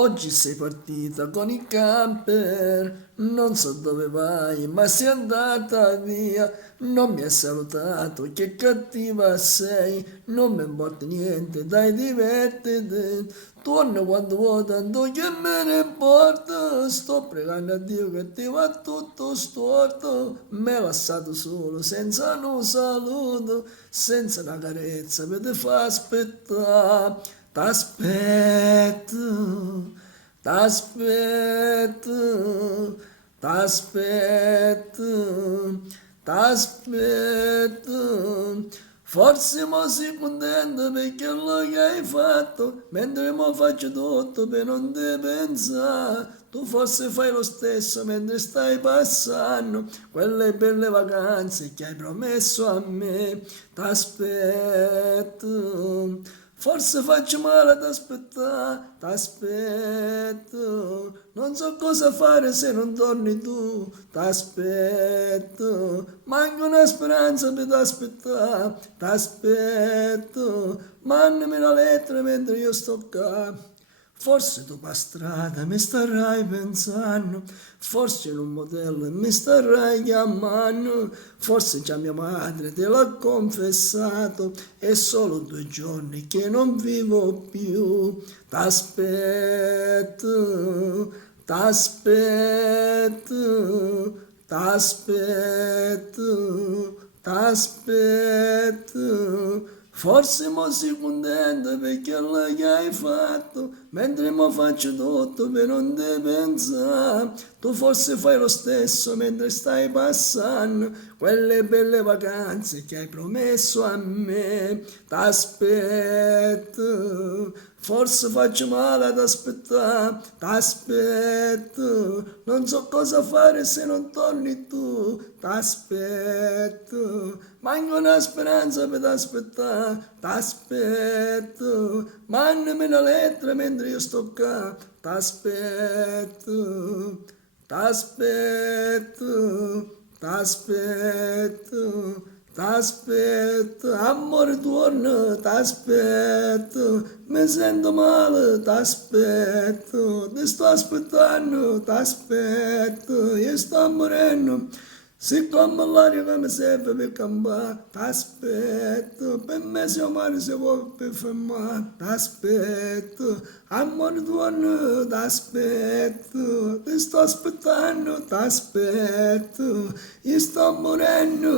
Oggi sei partita con i camper, non so dove vai, ma sei andata via. Non mi hai salutato, che cattiva sei, non mi importa niente, dai divertiti. Torna quando vuoi, tanto che me ne importa. Sto pregando a Dio che ti va tutto storto. Mi hai lasciato solo, senza un saluto, senza una carezza per te fa aspettare. T'aspetto, t'aspetto, t'aspetto, t'aspetto. Forse mo sei contento perché è lo che hai fatto, mentre mo faccio tutto per non te pensare. Tu forse fai lo stesso mentre stai passando quelle belle vacanze che hai promesso a me. T'aspetto. Forse faccio male ad aspettare, t'aspetto, non so cosa fare se non torni tu, t'aspetto, manca una speranza per t'aspettare, t'aspetto, mandami una lettera mentre io sto qua. Forse tu per strada mi starai pensando, forse in un motello mi starai chiamando, forse già mia madre te l'ha confessato, è solo 2 giorni che non vivo più. T'aspetto, t'aspetto, t'aspetto, t'aspetto. Forse mo sei contento perché è lo che hai fatto, mentre mo faccio tutto per non te pensare. Tu forse fai lo stesso mentre stai passando quelle belle vacanze che hai promesso a me. T'aspetto, forse faccio male ad aspettare, t'aspetto, non so cosa fare se non torni tu, t'aspetto, manca una speranza per t'aspettare, t'aspetto, mandami una lettera mentre io sto qua, t'aspetto, t'aspetto, t'aspetto, t'aspetto, amore torna, t'aspetto, mi sento male, t'aspetto, ti sto aspettando, t'aspetto, io sto morendo. Siccome l'aria che mi serve per campare, t'aspetto, per me se umano si può per fermare, t'aspetto, amore tuo, t'aspetto, ti sto aspettando, t'aspetto, io sto morendo.